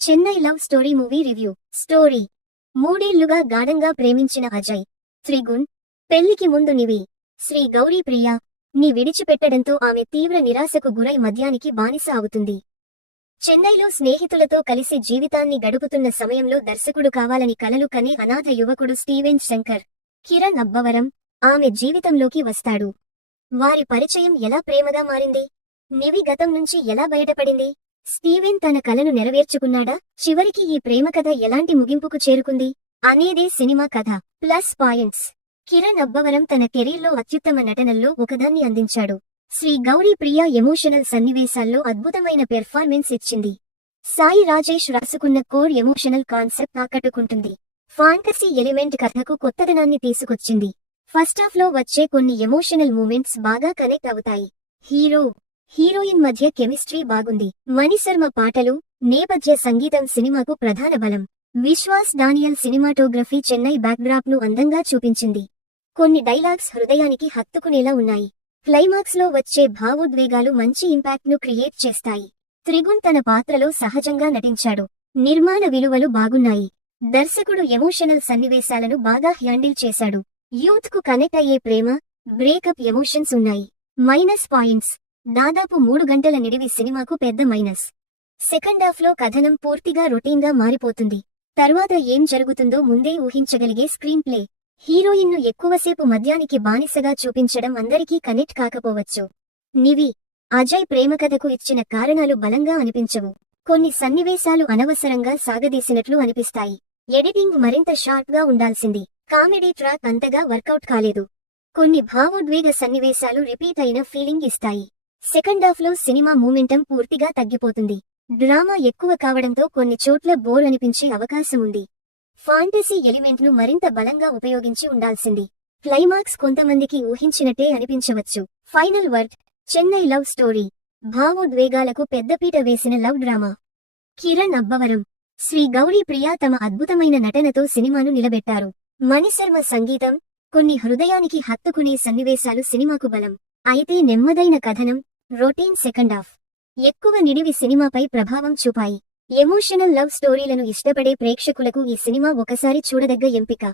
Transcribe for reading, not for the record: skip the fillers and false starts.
Chennai love story movie review story మూడేళ్లుగా గాఢంగా ప్రేమించిన అజయ్ త్రిగుణ్ పెళ్లికి ముందు నివి శ్రీ గౌరీ ప్రియ ని విడిచిపెట్టడంతో ఆమె తీవ్ర నిరాశకు గురై మద్యానికి బానిస అవుతుంది. చెన్నైలో స్నేహితులతో కలిసి జీవితాన్ని గడుపుతున్న సమయంలో దర్శకుడు కావాలని కలలు కనే అనాథ యువకుడు స్టీవెన్ శంకర్ కిరణ్ అబ్బవరం ఆమె జీవితంలోకి వస్తాడు. వారి పరిచయం ఎలా ప్రేమగా మారింది, నివి గతం నుంచి ఎలా బయటపడింది, స్టీవెన్ తన కలను నెరవేర్చుకున్నాడా, చివరికి ఈ ప్రేమ కథ ఎలాంటి ముగింపుకు చేరుకుంది అనేదే సినిమా కథ. ప్లస్ పాయింట్స్: కిరణ్ అబ్బవరం తన కెరీర్లో అత్యుత్తమ నటనల్లో ఒకదాన్ని అందించాడు. శ్రీ గౌరీ ప్రియ ఎమోషనల్ సన్నివేశాల్లో అద్భుతమైన పెర్ఫార్మెన్స్ ఇచ్చింది. సాయి రాజేష్ రాసుకున్న కోర్ ఎమోషనల్ కాన్సెప్ట్ ఆకట్టుకుంటుంది. ఫాంటసీ ఎలిమెంట్ కథకు కొత్తదనాన్ని తీసుకొచ్చింది. ఫస్టాఫ్లో వచ్చే కొన్ని ఎమోషనల్ మూమెంట్స్ బాగా కనెక్ట్ అవుతాయి. హీరోయిన్ మధ్య కెమిస్ట్రీ బాగుంది. మణిశర్మ పాటలు, నేపథ్య సంగీతం సినిమాకు ప్రధాన బలం. Vishwas Daniel cinematography Chennai backdrop ను అందంగా చూపించింది. కొన్ని డైలాగ్స్ హృదయానికి హత్తుకునేలా ఉన్నాయి. క్లైమాక్స్ లో వచ్చే భావోద్వేగాలు మంచి ఇంపాక్ట్ ను క్రియేట్ చేస్తాయి. త్రిగుణ్ తన పాత్రలో సహజంగా నటించాడు. నిర్మాణ విలువలు బాగున్నాయి. దర్శకుడు ఎమోషనల్ సన్నివేశాలను బాగా హ్యాండిల్ చేశాడు. యూత్ కు కనెక్ట్ అయ్యే ప్రేమ, బ్రేకప్ ఎమోషన్స్ ఉన్నాయి. మైనస్ పాయింట్స్: దాదాపు 3 గంటల నిడివి సినిమాకు పెద్ద మైనస్. సెకండాఫ్ లో కథనం పూర్తిగా రొటీన్ గా మారిపోతుంది. తర్వాత ఏం జరుగుతుందో ముందే ఊహించగలిగే స్క్రీన్ ప్లే. హీరోయిన్ను ఎక్కువసేపు మద్యానికి బానిసగా చూపించడం అందరికీ కనెక్ట్ కాకపోవచ్చు. నివి, అజయ్ ప్రేమకథకు ఇచ్చిన కారణాలు బలంగా అనిపించవు. కొన్ని సన్నివేశాలు అనవసరంగా సాగదీసినట్లు అనిపిస్తాయి. ఎడిటింగ్ మరింత షార్ప్ గా ఉండాల్సింది. కామెడీ ట్రాక్ అంతగా వర్కౌట్ కాలేదు. కొన్ని భావోద్వేగ సన్నివేశాలు రిపీట్ అయిన ఫీలింగ్ ఇస్తాయి. సెకండాఫ్ లో సినిమా మూమెంటం పూర్తిగా తగ్గిపోతుంది. డ్రామా ఎక్కువ కావడంతో కొన్ని చోట్ల బోర్ అనిపించే అవకాశం ఉంది. ఫాంటసీ ఎలిమెంట్ ను మరింత బలంగా ఉపయోగించి ఉండాల్సింది. క్లైమాక్స్ కొంతమందికి ఊహించినట్టే అనిపించవచ్చు. Final word: Chennai love story భావోద్వేగాలకు పెద్దపీట వేసిన లవ్ డ్రామా. కిరణ్ అబ్బవరం, శ్రీ గౌరీ ప్రియ తమ అద్భుతమైన నటనతో సినిమాను నిలబెట్టారు. మణిశర్మ సంగీతం, కొన్ని హృదయానికి హత్తుకునే సన్నివేశాలు సినిమాకు బలం. అయితే నెమ్మదైన కథనం, రొటీన్ సెకండాఫ్ ఎక్కువ నిడివి సినిమాపై ప్రభావం చూపాయి. ఎమోషనల్ లవ్ స్టోరీలను ఇష్టపడే ప్రేక్షకులకు ఈ సినిమా ఒకసారి చూడదగ్గ ఎంపిక.